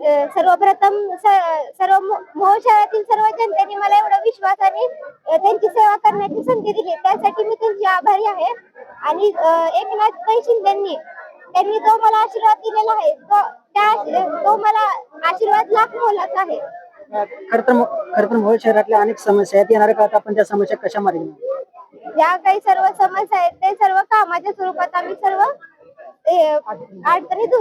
सर्वप्रथम सर्व मोहोळ शहरातील सर्व जनतेने मला एवढा विश्वासाने त्यांची सेवा करण्याची संधी दिली, त्यासाठी मी त्यांची आभारी आहे. आणि एकनाथ शिंदेंनी त्यांनी जो मला आशीर्वाद दिलेला आहे तो मला आशीर्वाद लाख मोलाचा आहे. खरं तर मोहोळ शहरातल्या अनेक समस्या आहेत. येणाऱ्या काळात आपण त्या समस्या कशा मार्गी ज्या काही सर्व समस्या आहेत ते सर्व कामाच्या स्वरूपात आम्ही सर्व अडचणी दूर